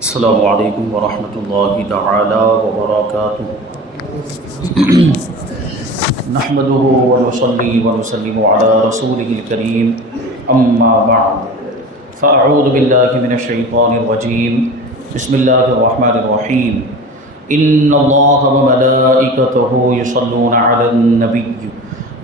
السلام علیکم ورحمۃ اللہ تعالی وبرکاتہ۔ نحمده ونصلي ونسلم على رسوله الكريم اما بعد فاعوذ باللہ من الشیطان الرجیم بسم اللہ الرحمن الرحیم ان اللہ وملائکته یصلون علی النبی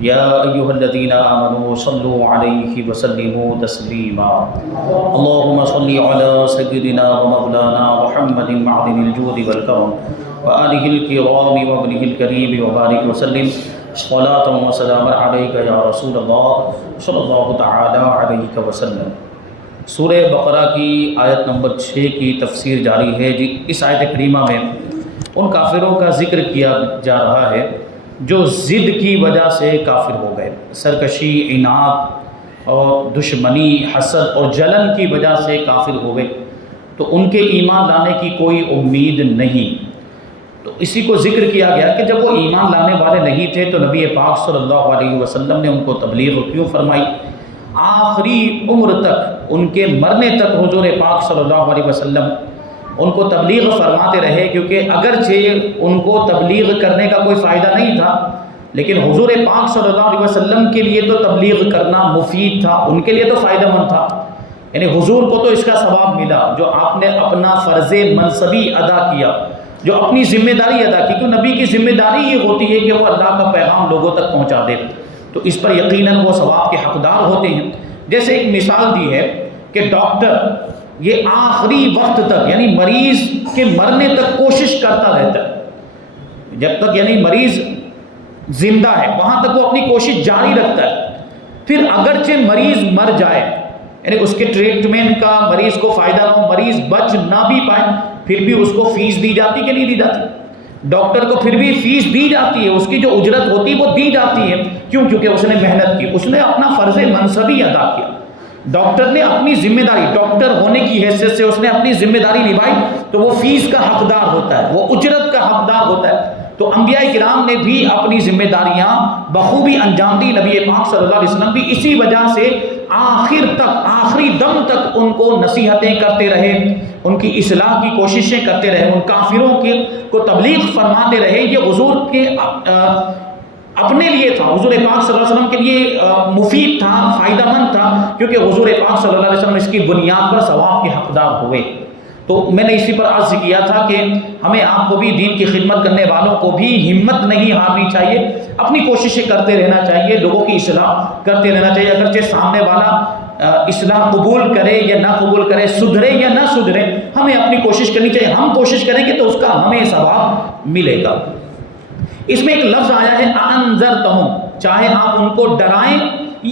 یا ایہا الذین آمنوا صلوا علیہ وسلموا تسلیما اللہم صل علی سیدنا ومولانا محمد معدن الجود والکرم وآلہ الکرام وابنہ الکریم وبارک وسلم صلاۃ وسلام علیک یا رسول اللہ صلی اللہ تعالی علیہ وسلم۔ سورہ بقرہ کی آیت نمبر 6 کی تفسیر جاری ہے جی۔ اس آیت کریمہ میں ان کافروں کا ذکر کیا جا رہا ہے جو ضد کی وجہ سے کافر ہو گئے، سرکشی، عناد اور دشمنی، حسد اور جلن کی وجہ سے کافر ہو گئے، تو ان کے ایمان لانے کی کوئی امید نہیں۔ تو اسی کو ذکر کیا گیا کہ جب وہ ایمان لانے والے نہیں تھے تو نبی پاک صلی اللہ علیہ وسلم نے ان کو تبلیغ کیوں فرمائی؟ آخری عمر تک، ان کے مرنے تک حضور پاک صلی اللہ علیہ وسلم ان کو تبلیغ فرماتے رہے، کیونکہ اگرچہ ان کو تبلیغ کرنے کا کوئی فائدہ نہیں تھا، لیکن حضور پاک صلی اللہ علیہ وسلم کے لیے تو تبلیغ کرنا مفید تھا، ان کے لیے تو فائدہ مند تھا۔ یعنی حضور کو تو اس کا ثواب ملا جو آپ نے اپنا فرض منصبی ادا کیا، جو اپنی ذمہ داری ادا کی، کیوں نبی کی ذمہ داری یہ ہوتی ہے کہ وہ اللہ کا پیغام لوگوں تک پہنچا دے، تو اس پر یقیناً وہ ثواب کے حقدار ہوتے ہیں۔ جیسے ایک مثال دی ہے کہ ڈاکٹر یہ آخری وقت تک، یعنی مریض کے مرنے تک کوشش کرتا رہتا ہے، جب تک یعنی مریض زندہ ہے وہاں تک وہ اپنی کوشش جاری رکھتا ہے۔ پھر اگرچہ مریض مر جائے، یعنی اس کے ٹریٹمنٹ کا مریض کو فائدہ نہ ہو، مریض بچ نہ بھی پائے، پھر بھی اس کو فیس دی جاتی کہ نہیں دی جاتی؟ ڈاکٹر کو پھر بھی فیس دی جاتی ہے، اس کی جو اجرت ہوتی ہے وہ دی جاتی ہے۔ کیوں؟ کیونکہ اس نے محنت کی، اس نے اپنا فرض منصبی ادا کیا۔ ڈاکٹر نے اپنی ذمہ داری، ڈاکٹر ہونے کی حیثیت سے اس نے اپنی ذمہ داری نبھائی، تو وہ فیس کا حقدار ہوتا ہے، وہ اجرت کا حقدار ہوتا ہے۔ تو انبیاء کرام نے بھی اپنی ذمہ داریاں بخوبی انجام دی، نبی پاک صلی اللہ علیہ وسلم بھی اسی وجہ سے آخر تک، آخری دم تک ان کو نصیحتیں کرتے رہے، ان کی اصلاح کی کوششیں کرتے رہے، ان کافروں کو تبلیغ فرماتے رہے۔ یہ حضور کے اپنے لیے تھا، حضور پاک صلی اللہ علیہ وسلم کے لیے مفید تھا، فائدہ مند تھا، کیونکہ حضور پاک صلی اللہ علیہ وسلم اس کی بنیاد پر ثواب کے حقدار ہوئے۔ تو میں نے اسی پر عرض کیا تھا کہ ہمیں آپ کو بھی، دین کی خدمت کرنے والوں کو بھی ہمت نہیں ہارنی چاہیے، اپنی کوششیں کرتے رہنا چاہیے، لوگوں کی اصلاح کرتے رہنا چاہیے۔ اگرچہ سامنے والا اصلاح قبول کرے یا نہ قبول کرے، سدھرے یا نہ سدھرے، ہمیں اپنی کوشش کرنی چاہیے۔ ہم کوشش کریں گے تو اس کا ہمیں ثواب ملے گا۔ اس میں ایک لفظ آیا ہے انذرتہم، چاہے آپ ان کو ڈرائیں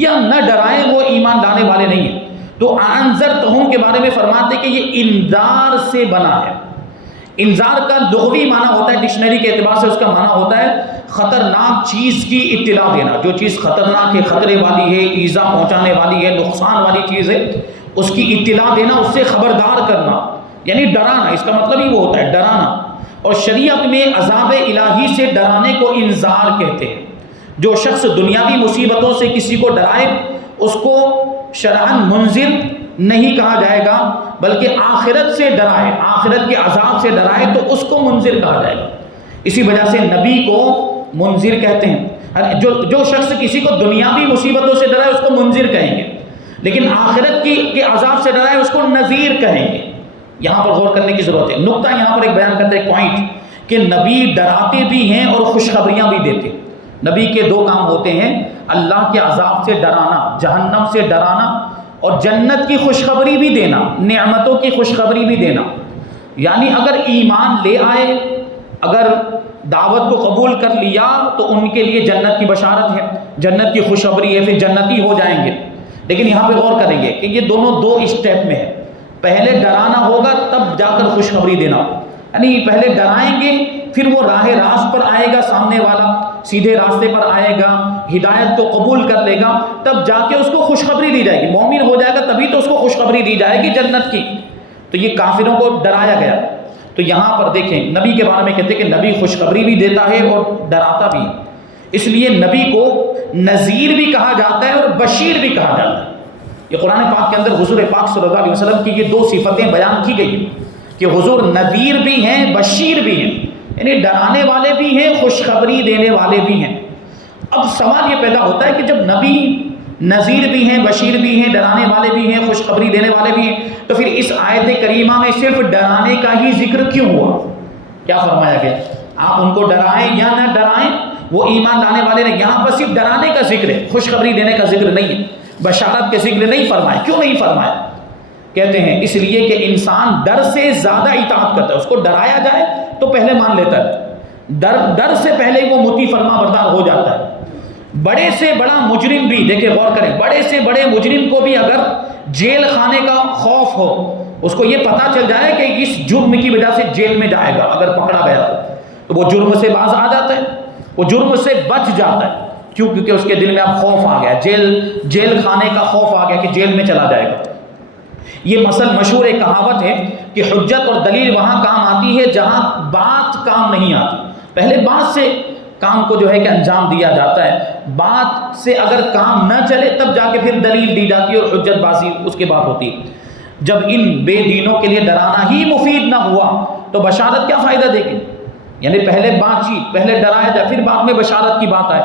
یا نہ ڈرائیں، وہ ایمان لانے والے نہیں ہیں۔ تو انذرتہم کے بارے میں فرماتے کہ یہ انذار سے بنا ہے۔ انذار کا لغوی معنی ہوتا ہے، ڈکشنری کے اعتبار سے اس کا معنی ہوتا ہے خطرناک چیز کی اطلاع دینا۔ جو چیز خطرناک ہے، خطرے والی ہے، ایذا پہنچانے والی ہے، نقصان والی چیز ہے، اس کی اطلاع دینا، اس سے خبردار کرنا، یعنی ڈرانا۔ اس کا مطلب ہی وہ ہوتا ہے، ڈرانا۔ اور شریعت میں عذاب الہی سے ڈرانے کو انذار کہتے ہیں۔ جو شخص دنیاوی مصیبتوں سے کسی کو ڈرائے اس کو شرعاً منذر نہیں کہا جائے گا، بلکہ آخرت سے ڈرائے، آخرت کے عذاب سے ڈرائے تو اس کو منذر کہا جائے گا۔ اسی وجہ سے نبی کو منذر کہتے ہیں۔ جو شخص کسی کو دنیاوی مصیبتوں سے ڈرائے اس کو منذر کہیں گے، لیکن آخرت کے عذاب سے ڈرائے اس کو نذیر کہیں گے۔ یہاں پر غور کرنے کی ضرورت ہے۔ نقطہ یہاں پر ایک بیان کرتے ہیں، پوائنٹ، کہ نبی ڈراتے بھی ہیں اور خوشخبریاں بھی دیتے ہیں۔ نبی کے دو کام ہوتے ہیں، اللہ کے عذاب سے ڈرانا، جہنم سے ڈرانا، اور جنت کی خوشخبری بھی دینا، نعمتوں کی خوشخبری بھی دینا۔ یعنی اگر ایمان لے آئے، اگر دعوت کو قبول کر لیا تو ان کے لیے جنت کی بشارت ہے، جنت کی خوشخبری ہے، پھر جنتی ہو جائیں گے۔ لیکن یہاں پہ غور کریں گے کہ یہ دونوں دو اسٹیپ میں ہے۔ پہلے ڈرانا ہوگا تب جا کر خوشخبری دینا، یعنی پہلے ڈرائیں گے پھر وہ راہ راست پر آئے گا، سامنے والا سیدھے راستے پر آئے گا، ہدایت کو قبول کر لے گا، تب جا کے اس کو خوشخبری دی جائے گی، مومن ہو جائے گا تبھی تو اس کو خوشخبری دی جائے گی جنت کی۔ تو یہ کافروں کو ڈرایا گیا۔ تو یہاں پر دیکھیں نبی کے بارے میں کہتے ہیں کہ نبی خوشخبری بھی دیتا ہے اور ڈراتا بھی ہے، اس لیے نبی کو نذیر بھی کہا جاتا ہے اور بشیر بھی کہا جاتا ہے۔ یہ قرآن پاک کے اندر حضور پاک صلی اللہ علیہ وسلم کی یہ دو صفتیں بیان کی گئی ہیں۔ کہ حضور نذیر بھی ہیں بشیر بھی ہیں، یعنی ڈرانے والے بھی ہیں خوشخبری دینے والے بھی ہیں۔ اب سوال یہ پیدا ہوتا ہے کہ جب نبی نذیر بھی ہیں بشیر بھی ہیں ڈرانے والے بھی ہیں خوشخبری دینے والے بھی ہیں، تو پھر اس آیت کریمہ میں صرف ڈرانے کا ہی ذکر کیوں ہوا؟ کیا فرمایا گیا؟ آپ ان کو ڈرائیں یا نہ ڈرائیں وہ ایمان لانے والے نہیں، یہاں پر صرف ڈرانے کا ذکر ہے، خوشخبری دینے کا ذکر نہیں ہے، بشارت کے ذکر نہیں فرمایا۔ کیوں نہیں فرمایا؟ کہتے ہیں اس لیے کہ انسان ڈر سے زیادہ اطاعت کرتا ہے، اس کو ڈرایا جائے تو پہلے مان لیتا ہے، ڈر سے پہلے وہ مطیع فرما بردار ہو جاتا ہے۔ بڑے سے بڑا مجرم بھی، دیکھیں غور کریں، بڑے سے بڑے مجرم کو بھی اگر جیل خانے کا خوف ہو، اس کو یہ پتا چل جائے کہ اس جرم کی وجہ سے جیل میں جائے گا، اگر پکڑا گیا تو وہ جرم سے باز آ جاتا ہے، وہ جرم سے بچ جاتا ہے۔ کیوں؟ کیونکہ اس کے دل میں اب خوف آ گیا، جیل خانے کا خوف آ گیا کہ جیل میں چلا جائے گا۔ یہ مثل مشہور ایک کہاوت ہے کہ حجت اور دلیل وہاں کام آتی ہے جہاں بات کام نہیں آتی۔ پہلے بات سے کام کو جو ہے کہ انجام دیا جاتا ہے، بات سے اگر کام نہ چلے تب جا کے پھر دلیل دی جاتی ہے اور حجت بازی اس کے بعد ہوتی ہے۔ جب ان بے دینوں کے لیے ڈرانا ہی مفید نہ ہوا تو بشارت کیا فائدہ دے گی؟ یعنی پہلے بات چیت، پہلے ڈرایا جائے پھر بعد میں بشارت کی بات آئے،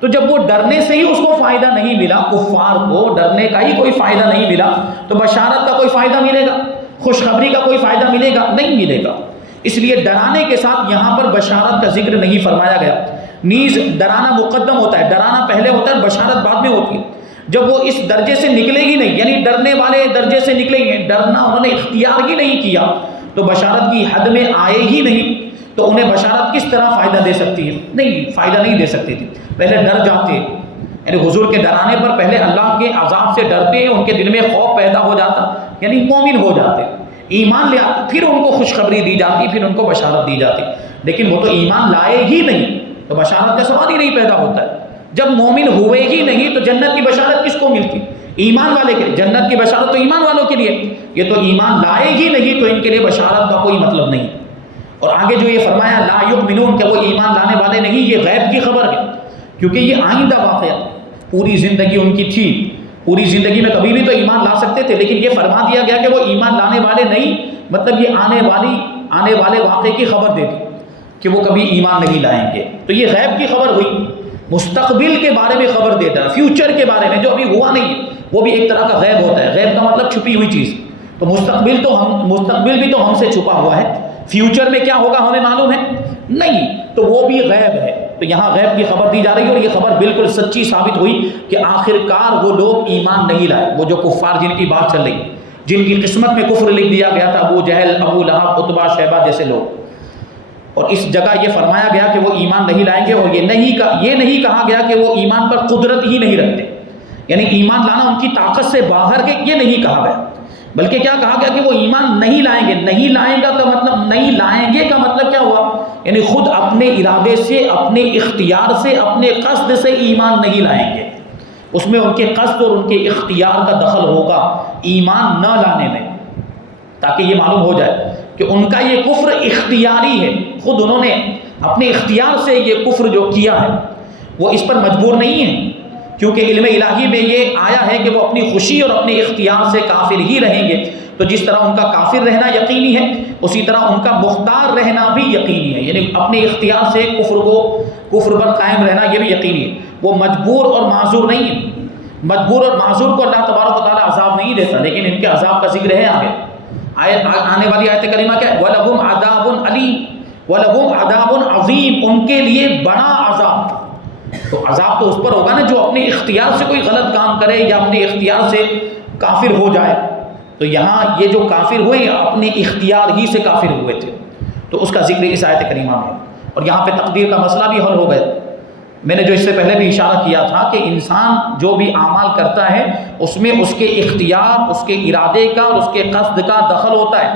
تو جب وہ ڈرنے سے ہی اس کو فائدہ نہیں ملا، کفار کو ڈرنے کا ہی کوئی فائدہ نہیں ملا، تو بشارت کا کوئی فائدہ ملے گا؟ خوشخبری کا کوئی فائدہ ملے گا؟ نہیں ملے گا۔ اس لیے ڈرانے کے ساتھ یہاں پر بشارت کا ذکر نہیں فرمایا گیا۔ نیز ڈرانا مقدم ہوتا ہے، ڈرانا پہلے ہوتا ہے، بشارت بعد میں ہوتی ہے۔ جب وہ اس درجے سے نکلے گی نہیں، یعنی ڈرنے والے درجے سے نکلیں گے، ڈرنا انہوں نے اختیار ہی نہیں کیا تو بشارت کی حد میں آئے ہی نہیں، تو انہیں بشارت کس طرح فائدہ دے سکتی ہے؟ نہیں، فائدہ نہیں دے سکتی تھی۔ پہلے ڈر جاتے، یعنی حضور کے ڈرانے پر پہلے اللہ کے عذاب سے ڈرتے، ان کے دل میں خوف پیدا ہو جاتا، یعنی مومن ہو جاتے، ایمان لے آتے، پھر ان کو خوشخبری دی جاتی، پھر ان کو بشارت دی جاتی۔ لیکن وہ تو ایمان لائے ہی نہیں تو بشارت کا سوال ہی نہیں پیدا ہوتا ہے۔ جب مومن ہوئے ہی نہیں تو جنت کی بشارت کس کو ملتی؟ ایمان والے کے لیے۔ جنت کی بشارت تو ایمان والوں کے لیے، یہ تو ایمان لائے ہی نہیں تو ان کے لیے بشارت کا کوئی مطلب نہیں۔ اور آگے جو یہ فرمایا لا یؤمنون کہ وہ ایمان لانے والے نہیں، یہ غیب کی خبر ہے، کیونکہ یہ آئندہ واقعہ، پوری زندگی ان کی تھی، پوری زندگی میں کبھی بھی تو ایمان لا سکتے تھے، لیکن یہ فرما دیا گیا کہ وہ ایمان لانے والے نہیں، مطلب یہ آنے والے واقعے کی خبر دے دی کہ وہ کبھی ایمان نہیں لائیں گے۔ تو یہ غیب کی خبر ہوئی، مستقبل کے بارے میں خبر دیتا ہے، فیوچر کے بارے میں جو ابھی ہوا نہیں ہے، وہ بھی ایک طرح کا غیب ہوتا ہے۔ غیب کا مطلب چھپی ہوئی چیز، تو مستقبل بھی تو ہم سے چھپا ہوا ہے، فیوچر میں کیا ہوگا ہمیں معلوم ہے نہیں، تو وہ بھی غیب ہے۔ تو یہاں غیب کی خبر دی جا رہی ہے، اور یہ خبر بالکل سچی ثابت ہوئی کہ آخرکار وہ لوگ ایمان نہیں لائے، وہ جو کفار جن کی بات چل رہی، جن کی قسمت میں کفر لکھ دیا گیا تھا، ابو جہل، ابو لہب، عتبہ، شیبہ جیسے لوگ، اور اس جگہ یہ فرمایا گیا کہ وہ ایمان نہیں لائیں گے، اور یہ نہیں کہا گیا کہ وہ ایمان پر قدرت ہی نہیں رکھتے، یعنی ایمان لانا ان کی طاقت سے باہر کے، یہ نہیں کہا گیا، بلکہ کیا کہا گیا کہ وہ ایمان نہیں لائیں گے۔ نہیں لائیں گے کا مطلب کیا ہوا؟ یعنی خود اپنے ارادے سے، اپنے اختیار سے، اپنے قصد سے ایمان نہیں لائیں گے، اس میں ان کے قصد اور ان کے اختیار کا دخل ہوگا ایمان نہ لانے میں، تاکہ یہ معلوم ہو جائے کہ ان کا یہ کفر اختیاری ہے، خود انہوں نے اپنے اختیار سے یہ کفر جو کیا ہے، وہ اس پر مجبور نہیں ہے، کیونکہ علم الہی میں یہ آیا ہے کہ وہ اپنی خوشی اور اپنے اختیار سے کافر ہی رہیں گے۔ تو جس طرح ان کا کافر رہنا یقینی ہے، اسی طرح ان کا مختار رہنا بھی یقینی ہے، یعنی اپنے اختیار سے کفر پر قائم رہنا یہ بھی یقینی ہے۔ وہ مجبور اور معذور نہیں ہے، مجبور اور معذور کو اللہ تبارک و تعالیٰ عذاب نہیں دیتا، لیکن ان کے عذاب کا ذکر ہے آگے آنے والی آیت کریمہ کیا ہے؟ وَلَهُمْ عَذَابٌ عَلِيمٌ وَلَهُمْ عَذَابٌ عَظِيمٌ، ان کے لیے بڑا عذاب۔ تو عذاب تو اس پر ہوگا نا جو اپنے اختیار سے کوئی غلط کام کرے یا اپنے اختیار سے کافر ہو جائے، تو یہاں یہ جو کافر ہوئے اپنے اختیار ہی سے کافر ہوئے تھے، تو اس کا ذکر اس آیت کریمہ میں ہے۔ اور یہاں پہ تقدیر کا مسئلہ بھی حل ہو گیا۔ میں نے جو اس سے پہلے بھی اشارہ کیا تھا کہ انسان جو بھی اعمال کرتا ہے اس میں اس کے اختیار، اس کے ارادے کا اور اس کے قصد کا دخل ہوتا ہے،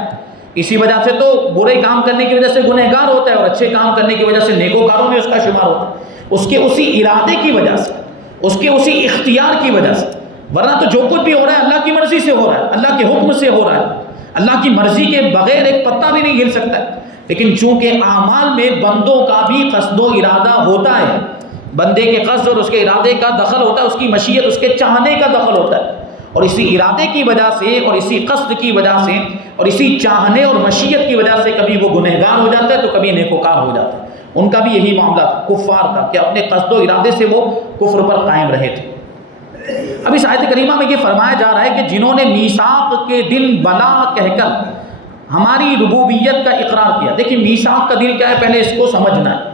اسی وجہ سے تو برے کام کرنے کی وجہ سے گنہگار ہوتا ہے اور اچھے کام کرنے کی وجہ سے نیکوکاروں میں اس کا شمار ہوتا ہے، اس کے اسی ارادے کی وجہ سے، اس کے اسی اختیار کی وجہ سے۔ ورنہ تو جو کچھ بھی ہو رہا ہے اللہ کی مرضی سے ہو رہا ہے، اللہ کے حکم سے ہو رہا ہے، اللہ کی مرضی کے بغیر ایک پتا بھی نہیں ہل سکتا ہے۔ لیکن چونکہ اعمال میں بندوں کا بھی قصد و ارادہ ہوتا ہے، بندے کے قصد اور اس کے ارادے کا دخل ہوتا ہے، اس کی مشیت، اس کے چاہنے کا دخل ہوتا ہے، اور اسی ارادے کی وجہ سے اور اسی قصد کی وجہ سے اور اسی چاہنے اور مشیت کی وجہ سے کبھی وہ گنہگار ہو جاتا ہے تو کبھی نیکوکار ہو جاتا ہے۔ ان کا بھی یہی معاملہ تھا کفار کا کہ اپنے قصد و ارادے سے وہ کفر پر قائم رہے تھے۔ اب اس آیت کریمہ میں یہ فرمایا جا رہا ہے کہ جنہوں نے میثاق کے دن بلا کہہ کر ہماری ربوبیت کا اقرار کیا۔ دیکھیں میثاق کا دن کیا ہے، پہلے اس کو سمجھنا ہے۔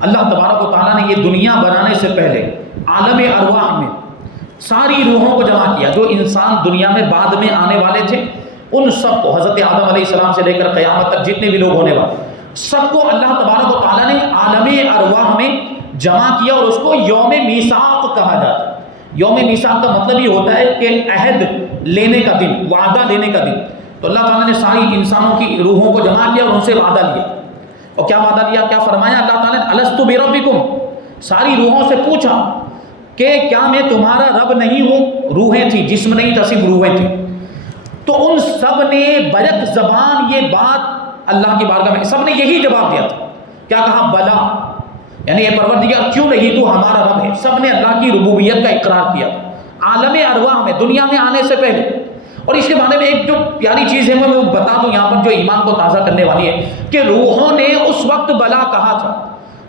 اللہ تبارک و تعالیٰ نے یہ دنیا بنانے سے پہلے عالم ارواح میں ساری روحوں کو جمع کیا، جو انسان دنیا میں بعد میں آنے والے تھے ان سب کو، حضرت آدم علیہ السلام سے لے کر قیامت تک جتنے بھی لوگ ہونے والے سب کو اللہ تبارک و تعالیٰ نے عالم ارواح میں جمع کیا، اور اس کو یوم میثاق کہا جاتا ہے۔ یوم میثاق کا مطلب یہ ہوتا ہے کہ عہد لینے کا دن، وعدہ لینے کا دن۔ تو اللہ تعالیٰ نے ساری انسانوں کی روحوں کو جمع کیا اور ان سے وعدہ لیا، اور کیا وعدہ لیا، کیا فرمایا اللہ تعالیٰ نے، الستُ بربکم، ساری روحوں سے پوچھا کہ کیا میں تمہارا رب نہیں ہوں؟ روحیں تھیں، جسم نہیں تھا، صرف روحیں تھیں۔ تو ان سب نے بیک زبان یہ بات اللہ کی بارگاہ میں سب نے یہی جواب دیا تھا، کیا کہا، بلا، یعنی اے پروردگار کیوں نہیں تو ہمارا رب ہے۔ سب نے اللہ کی ربوبیت کا اقرار کیا عالم ارواح میں، دنیا میں آنے سے پہلے۔ اور اس کے بارے میں ایک جو پیاری چیز ہے میں بتا دوں یہاں پر، جو ایمان کو تازہ کرنے والی ہے، کہ روحوں نے اس وقت بلا کہا تھا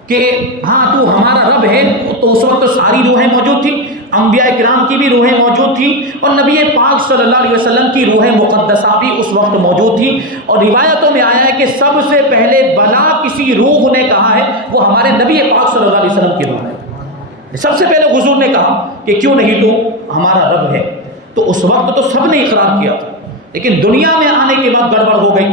کہ ہاں تو ہمارا رب ہے، تو اس وقت ساری روحیں موجود تھیں، انبیاء کرام کی بھی روحیں موجود تھیں، اور نبی پاک صلی اللہ علیہ وسلم کی روح مقدسہ بھی اس وقت موجود تھی۔ اور روایتوں میں آیا ہے کہ سب سے پہلے بلا کسی روح نے کہا ہے وہ ہمارے نبی پاک صلی اللہ علیہ وسلم کی روح ہے۔ سب سے پہلے حضور نے کہا کہ کیوں نہیں تو ہمارا رب ہے۔ تو اس وقت تو سب نے اقرار کیا تھا، لیکن دنیا میں آنے کے بعد گڑبڑ ہو گئی۔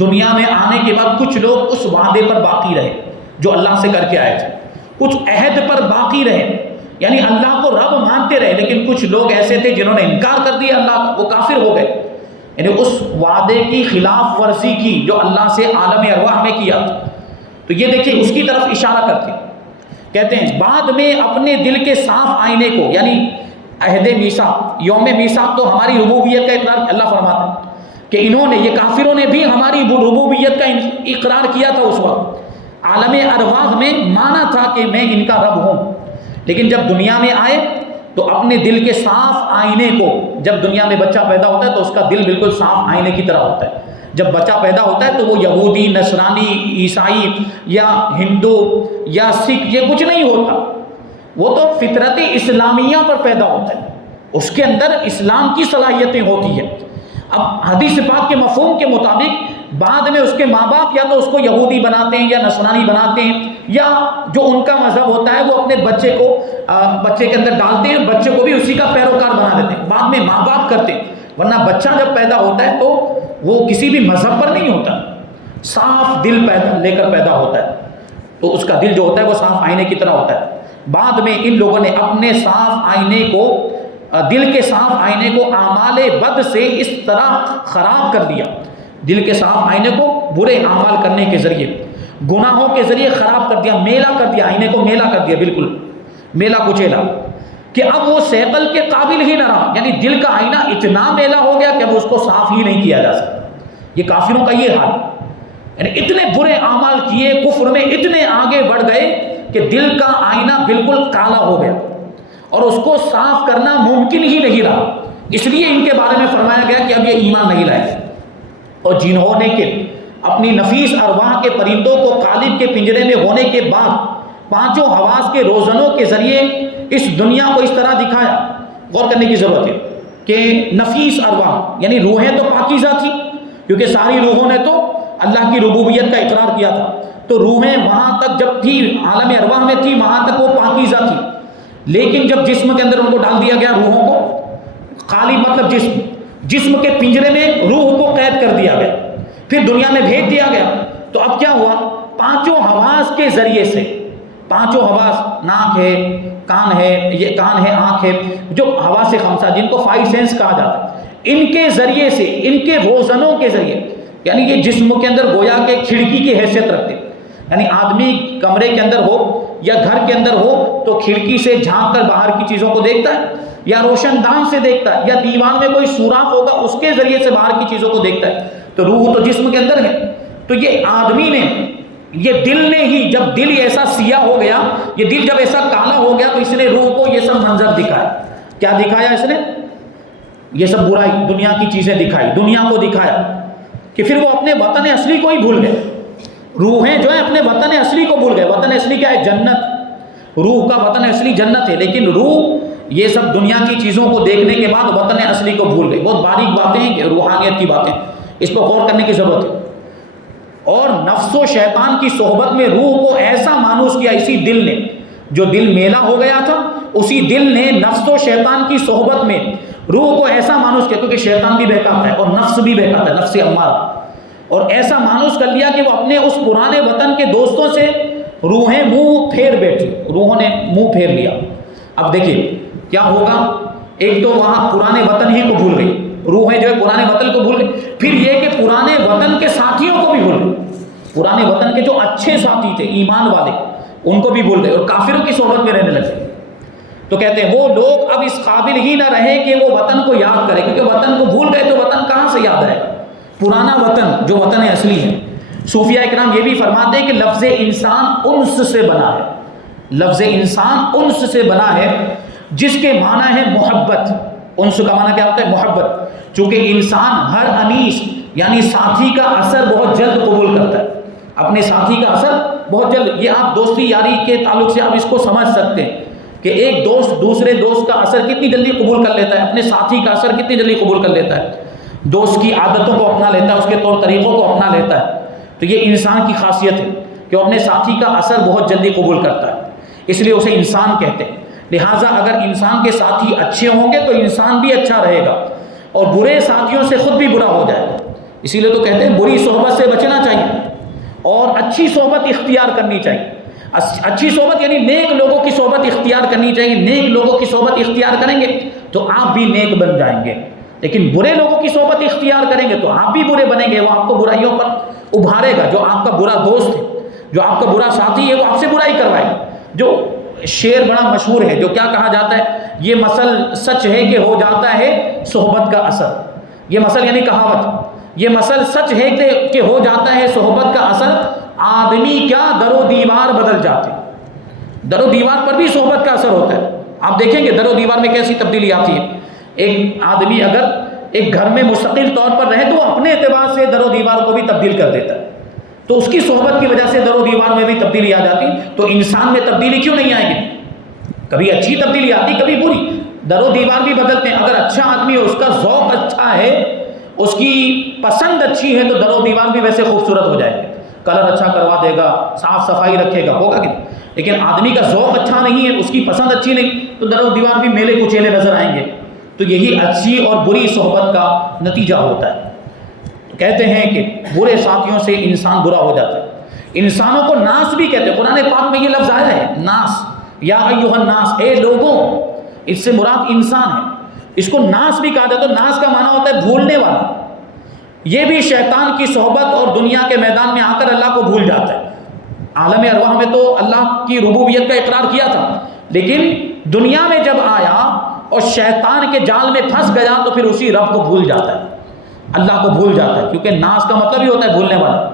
دنیا میں آنے کے بعد کچھ لوگ اس وعدے پر باقی رہے جو اللہ سے کر کے آئے تھے، کچھ عہد پر باقی رہے، یعنی اللہ کو رب مانتے رہے، لیکن کچھ لوگ ایسے تھے جنہوں نے انکار کر دیا اللہ کا، وہ کافر ہو گئے، یعنی اس وعدے کی خلاف ورزی کی جو اللہ سے عالم ارواح میں کیا تھا۔ تو یہ دیکھیں اس کی طرف اشارہ کرتے ہیں، کہتے ہیں بعد میں اپنے دل کے صاف آئینے کو، یعنی عہد میثاق، یوم میثاق تو ہماری ربوبیت کا اقرار اللہ فرماتا ہے کہ انہوں نے، یہ کافروں نے بھی ہماری ربوبیت کا اقرار کیا تھا اس وقت، عالم ارواح میں مانا تھا کہ میں ان کا رب ہوں، لیکن جب دنیا میں آئے تو اپنے دل کے صاف آئینے کو، جب دنیا میں بچہ پیدا ہوتا ہے تو اس کا دل بالکل صاف آئینے کی طرح ہوتا ہے۔ جب بچہ پیدا ہوتا ہے تو وہ یہودی، نصرانی، عیسائی یا ہندو یا سکھ یہ کچھ نہیں ہوتا، وہ تو فطرت اسلامیہ پر پیدا ہوتا ہے، اس کے اندر اسلام کی صلاحیتیں ہوتی ہیں۔ اب حدیث پاک کے مفہوم کے مطابق بعد میں اس کے ماں باپ یا تو اس کو یہودی بناتے ہیں یا نصرانی بناتے ہیں، یا جو ان کا مذہب ہوتا ہے وہ اپنے بچے کو بچے کے اندر ڈالتے ہیں، بچے کو بھی اسی کا پیروکار بنا دیتے ہیں، بعد میں ماں باپ کرتے ہیں۔ ورنہ بچہ جب پیدا ہوتا ہے تو وہ کسی بھی مذہب پر نہیں ہوتا، صاف دل لے کر پیدا ہوتا ہے، تو اس کا دل جو ہوتا ہے وہ صاف آئینے کی طرح ہوتا ہے۔ بعد میں ان لوگوں نے اپنے صاف آئینے کو، دل کے صاف آئینے کو اعمال بد سے اس طرح خراب کر دیا، دل کے صاف آئینے کو برے اعمال کرنے کے ذریعے، گناہوں کے ذریعے خراب کر دیا، میلا کر دیا، آئینے کو میلا کر دیا، بالکل میلا کچیلا، کہ اب وہ صیقل کے قابل ہی نہ رہا، یعنی دل کا آئینہ اتنا میلا ہو گیا کہ اب اس کو صاف ہی نہیں کیا جا سکتا۔ یہ کافروں کا یہ حال، یعنی اتنے برے اعمال کیے، کفر میں اتنے آگے بڑھ گئے کہ دل کا آئینہ بالکل کالا ہو گیا اور اس کو صاف کرنا ممکن ہی نہیں رہا۔ اس لیے ان کے بارے میں فرمایا گیا کہ اب یہ ایمان نہیں لائے۔ اور جنہوں نے کہ اپنی نفیس ارواح کے پرندوں کو قالب کے پنجرے میں ہونے کے بعد پانچوں حواس کے روزنوں کے ذریعے اس دنیا کو اس طرح دکھایا، غور کرنے کی ضرورت ہے کہ نفیس ارواح یعنی روحیں تو پاکیزہ تھی، کیونکہ ساری روحوں نے تو اللہ کی ربوبیت کا اقرار کیا تھا، تو روحیں وہاں تک جب تھی عالم ارواح میں تھی وہاں تک وہ پاکیزہ تھی، لیکن جب جسم کے اندر ان کو ڈال دیا گیا، روحوں کو خالی مطلب جسم کے پنجرے میں روح کو قید کر دیا گیا، پھر دنیا میں بھیج دیا گیا، تو اب کیا ہوا، پانچوں حواس کے ذریعے سے، پانچوں حواس، ناک ہے، کان ہے، یہ کان ہے، آنکھ ہے، جو حواس خمسہ جن کو فائیو سینس کہا جاتا ہے، ان کے ذریعے سے، ان کے روزنوں کے ذریعے، یعنی یہ جسم کے اندر گویا کہ کھڑکی کی حیثیت رکھتے، یعنی آدمی کمرے کے اندر ہو یا گھر کے اندر ہو تو کھڑکی سے جھانک کر باہر کی چیزوں کو دیکھتا ہے، یا روشن دان سے دیکھتا ہے، یا دیوار میں کوئی سوراخ ہوگا اس کے ذریعے سے باہر کی چیزوں کو دیکھتا ہے، تو روح تو جسم کے اندر ہے۔ تو یہ آدمی نے، یہ دل نے ہی، جب دل ایسا سیاہ ہو گیا، یہ دل جب ایسا کالا ہو گیا تو اس نے روح کو یہ سب منظر دکھایا۔ کیا دکھایا اس نے؟ یہ سب برائی دنیا کی چیزیں دکھائی، دنیا کو دکھایا کہ پھر وہ اپنے وطن اصلی کو ہی بھول گئے. روحیں جو ہیں اپنے وطن اصلی کو بھول گئے. وطن اصلی کیا ہے؟ جنت. روح کا وطن اصلی جنت ہے، لیکن روح یہ سب دنیا کی چیزوں کو دیکھنے کے بعد وطن اصلی کو بھول گئی. بہت باریک باتیں ہیں، روحانیت کی باتیں، اس پر غور کرنے کی ضرورت ہے. اور نفس و شیطان کی صحبت میں روح کو ایسا مانوس کیا اسی دل نے، جو دل میلا ہو گیا تھا اسی دل نے نفس و شیطان کی صحبت میں روح کو ایسا مانوس کیا، کیونکہ شیطان بھی بہکاتا ہے اور نفس بھی بہکاتا ہے، نفس امارہ، اور ایسا مانوس کر لیا کہ وہ اپنے اس پرانے وطن کے دوستوں سے روحیں منہ پھیر بیٹھی، روحوں نے منہ پھیر لیا. اب دیکھیے کیا ہوگا. ایک تو وہاں پرانے وطن ہی کو بھول گئی روحیں، جو ہے پرانے وطن کو بھول گئی. پھر یہ کہ پرانے وطن کے ساتھیوں کو بھی بھول گئی. پرانے وطن کے جو اچھے ساتھی تھے ایمان والے ان کو بھی بھول گئے اور کافروں کی صحبت میں رہنے لگے. تو کہتے ہیں وہ لوگ اب اس قابل ہی نہ رہے کہ وہ وطن کو یاد کرے، کیونکہ وطن کو بھول گئے تو وطن کہاں سے یاد آئے گا. پرانا وطن جو وطن اصلی ہے. صوفیاء اکرام یہ بھی فرماتے ہیں کہ لفظ انسان انس سے بنا ہے. لفظ انسان انس سے بنا ہے جس کے معنی ہے محبت. انس کا معنی کیا ہوتا ہے؟ محبت. چونکہ انسان ہر انیس یعنی ساتھی کا اثر بہت جلد قبول کرتا ہے، اپنے ساتھی کا اثر بہت جلد. یہ آپ دوستی یاری کے تعلق سے آپ اس کو سمجھ سکتے ہیں کہ ایک دوست دوسرے دوست کا اثر کتنی جلدی قبول کر لیتا ہے، اپنے ساتھی کا اثر کتنی جلدی قبول کر لیتا ہے، دوست کی عادتوں کو اپنا لیتا ہے، اس کے طور طریقوں کو اپنا لیتا ہے. تو یہ انسان کی خاصیت ہے کہ وہ اپنے ساتھی کا اثر بہت جلدی قبول کرتا ہے، اس لیے اسے انسان کہتے ہیں. لہٰذا اگر انسان کے ساتھی اچھے ہوں گے تو انسان بھی اچھا رہے گا اور برے ساتھیوں سے خود بھی برا ہو جائے گا. اسی لیے تو کہتے ہیں بری صحبت سے بچنا چاہیے اور اچھی صحبت اختیار کرنی چاہیے. اچھی صحبت یعنی نیک لوگوں کی صحبت اختیار کرنی چاہیے. نیک لوگوں کی صحبت اختیار کریں گے تو آپ بھی نیک بن جائیں گے، لیکن برے لوگوں کی صحبت اختیار کریں گے تو آپ بھی برے بنیں گے. وہ آپ کو برائیوں پر ابھارے گا. جو آپ کا برا دوست ہے، جو آپ کا برا ساتھی ہے، وہ آپ سے برائی کروائے گا. جو شعر بڑا مشہور ہے جو کیا کہا جاتا ہے، یہ مثل سچ ہے کہ ہو جاتا ہے صحبت کا اثر. یہ مثل یعنی کہاوت، یہ مثل سچ ہے کہ ہو جاتا ہے صحبت کا اثر. آدمی کیا در و دیوار بدل جاتے. در و دیوار پر بھی صحبت کا اثر ہوتا ہے. آپ دیکھیں گے در و دیوار میں کیسی تبدیلی آتی ہے. ایک آدمی اگر ایک گھر میں مستقل طور پر رہے تو وہ اپنے اعتبار سے در و دیوار کو بھی تبدیل کر دیتا ہے. تو اس کی صحبت کی وجہ سے در و دیوار میں بھی تبدیلی آ جاتی. تو انسان میں تبدیلی کیوں نہیں آئے گی؟ کبھی اچھی تبدیلی آتی، کبھی بری. در و دیوار بھی بدلتے ہیں. اگر اچھا آدمی ہے، اس کا ذوق اچھا ہے، اس کی پسند اچھی ہے، تو در و دیوار بھی ویسے خوبصورت ہو جائے گا. کلر اچھا کروا دے گا، صاف صفائی رکھے گا، ہوگا کہ نہیں؟ لیکن آدمی کا ذوق اچھا نہیں ہے، اس کی پسند اچھی نہیں، تو در و دیوار بھی میلے کچیلے نظر آئیں گے. تو یہی اچھی اور بری صحبت کا نتیجہ ہوتا ہے. کہتے ہیں کہ برے ساتھیوں سے انسان برا ہو جاتا ہے. انسانوں کو ناس بھی کہتے ہیں. قرآن پاک میں یہ لفظ آیا ہے ناس، یا ایھا الناس، اے لوگوں. اس سے مراد انسان ہے. اس کو ناس بھی کہا جاتا ہے. ناس کا معنی ہوتا ہے بھولنے والا. یہ بھی شیطان کی صحبت اور دنیا کے میدان میں آ کر اللہ کو بھول جاتا ہے. عالم ارواح میں تو اللہ کی ربوبیت کا اقرار کیا تھا، لیکن دنیا میں جب آیا اور شیطان کے جال میں پھنس گیا تو پھر اسی رب کو بھول جاتا ہے، اللہ کو بھول جاتا ہے. کیونکہ ناس کا مطلب ہی ہوتا ہے بھولنے والا،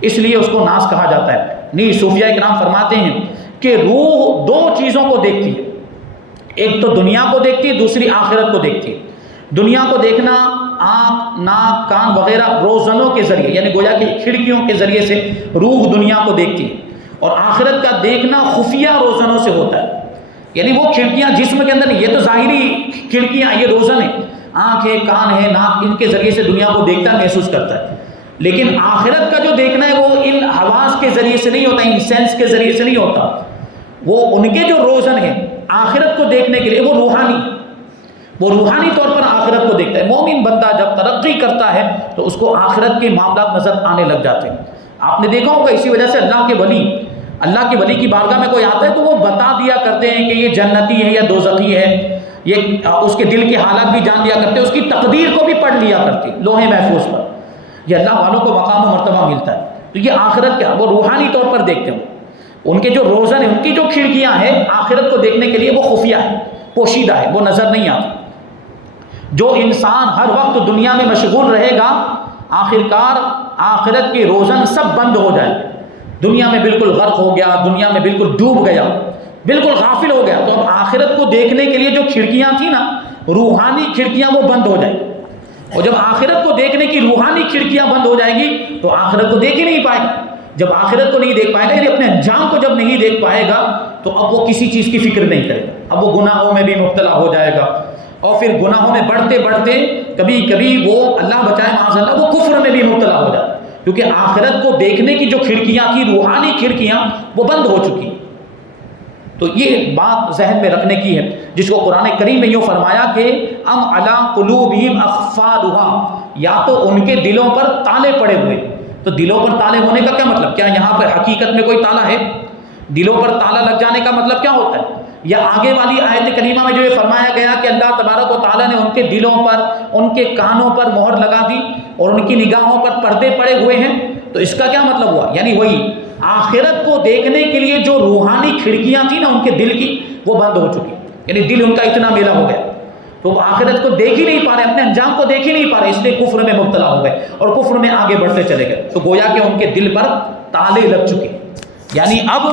اس لیے اس کو ناس کہا جاتا ہے. نہیں، صوفیاء کرام فرماتے ہیں کہ روح دو چیزوں کو دیکھتی ہے. ایک تو دنیا کو دیکھتی ہے، دوسری آخرت کو دیکھتی ہے. دنیا کو دیکھنا آنکھ، ناک، کان وغیرہ روزنوں کے ذریعے، یعنی گویا کہ کھڑکیوں کے ذریعے سے روح دنیا کو دیکھتی ہے. اور آخرت کا دیکھنا خفیہ روزنوں سے ہوتا ہے. یعنی وہ کھڑکیاں جسم کے اندر نہیں، یہ تو ظاہری کھڑکیاں، یہ روزن ہے، آنکھ ہے، کان ہے، ناک، ان کے ذریعے سے دنیا کو دیکھتا ہے، محسوس کرتا ہے. لیکن آخرت کا جو دیکھنا ہے وہ ان حواس کے ذریعے سے نہیں ہوتا، ان سینس کے ذریعے سے نہیں ہوتا. وہ ان کے جو روزن ہیں آخرت کو دیکھنے کے لیے وہ روحانی طور پر آخرت کو دیکھتا ہے. مومن بندہ جب ترقی کرتا ہے تو اس کو آخرت کے معاملات نظر آنے لگ جاتے ہیں. آپ نے دیکھا ہوگا اسی وجہ سے اللہ کے ولی کی بارگاہ میں کوئی آتا ہے تو وہ بتا دیا کرتے ہیں کہ یہ جنتی ہے یا دوزخی ہے. یہ اس کے دل کے حالات بھی جان دیا کرتے ہیں، اس کی تقدیر کو بھی پڑھ لیا کرتے لوہے محفوظ پر. یہ اللہ والوں کو مقام و مرتبہ ملتا ہے. تو یہ آخرت کیا، وہ روحانی طور پر دیکھتے ہیں. ان کے جو روزن ہیں، ان کی جو کھڑکیاں ہیں آخرت کو دیکھنے کے لیے وہ خفیہ ہے، پوشیدہ ہے، وہ نظر نہیں آتی. جو انسان ہر وقت دنیا میں مشغول رہے گا آخرکار آخرت کے روزن سب بند ہو جائیں. دنیا میں بالکل غرق ہو گیا، دنیا میں بالکل ڈوب گیا، بالکل غافل ہو گیا. تو اب آخرت کو دیکھنے کے لیے جو کھڑکیاں تھیں نا روحانی کھڑکیاں وہ بند ہو جائیں گی. اور جب آخرت کو دیکھنے کی روحانی کھڑکیاں بند ہو جائیں گی تو آخرت کو دیکھ ہی نہیں پائے گا. جب آخرت کو نہیں دیکھ پائے گا یعنی اپنے انجام کو جب نہیں دیکھ پائے گا تو اب وہ کسی چیز کی فکر نہیں کرے گا. اب وہ گناہوں میں بھی مبتلا ہو جائے گا اور پھر گناہوں میں بڑھتے بڑھتے کبھی کبھی وہ اللہ بچائے معاذ اللہ وہ کفر میں بھی مبتلا ہو جائے گا، کیونکہ آخرت کو دیکھنے کی جو کھڑکیاں تھیں روحانی کھڑکیاں وہ بند ہو چکی ہیں. تو یہ بات ذہن میں رکھنے کی ہے جس کو قرآن کریم میں یوں فرمایا کہ ام علی قلوبہم اقفالھا، یا تو ان کے دلوں پر تالے پڑے ہوئے. تو دلوں پر تالے ہونے کا کیا مطلب؟ کیا یہاں پر حقیقت میں کوئی تالا ہے؟ دلوں پر تالا لگ جانے کا مطلب کیا ہوتا ہے؟ یا آگے والی آیت کریمہ میں جو یہ فرمایا گیا کہ اللہ تبارک و تعالیٰ نے ان کے دلوں پر ان کے کانوں پر مہر لگا دی اور ان کی نگاہوں پر پردے پڑے ہوئے ہیں، تو اس کا کیا مطلب ہوا؟ یعنی وہی آخرت کو دیکھنے کے لیے جو روحانی کھڑکیاں تھیں نا ان کے دل کی وہ بند ہو چکی، یعنی دل ان کا اتنا میلا ہو گیا تو وہ آخرت کو دیکھ ہی نہیں پا رہے، اپنے انجام کو دیکھ ہی نہیں پا رہے، اس لیے کفر میں مبتلا ہو گئے اور کفر میں آگے بڑھتے چلے گئے. تو گویا کہ ان کے دل پر تالے لگ چکے، یعنی اب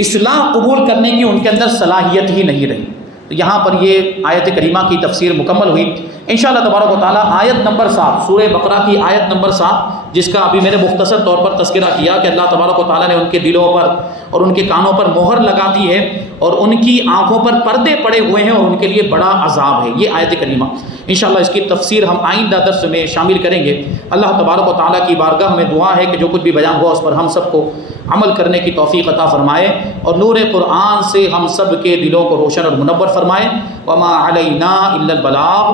اصلاح قبول کرنے کی ان کے اندر صلاحیت ہی نہیں رہی. تو یہاں پر یہ آیت کریمہ کی تفسیر مکمل ہوئی. انشاءاللہ تبارک و تعالیٰ آیت نمبر 7 سورہ بقرہ کی آیت نمبر 7 جس کا ابھی میں نے مختصر طور پر تذکرہ کیا کہ اللہ تبارک و تعالیٰ نے ان کے دلوں پر اور ان کے کانوں پر مہر لگا دی ہے اور ان کی آنکھوں پر پردے پڑے ہوئے ہیں اور ان کے لیے بڑا عذاب ہے. یہ آیت کریمہ انشاءاللہ اس کی تفسیر ہم آئندہ درس میں شامل کریں گے. اللہ تبارک و تعالیٰ کی بارگاہ میں دعا ہے کہ جو کچھ بھی بیان ہوا اس پر ہم سب کو عمل کرنے کی توفیق عطا فرمائے اور نور قرآن سے ہم سب کے دلوں کو روشن اور منور فرمائے. وما علینا الا البلاغ.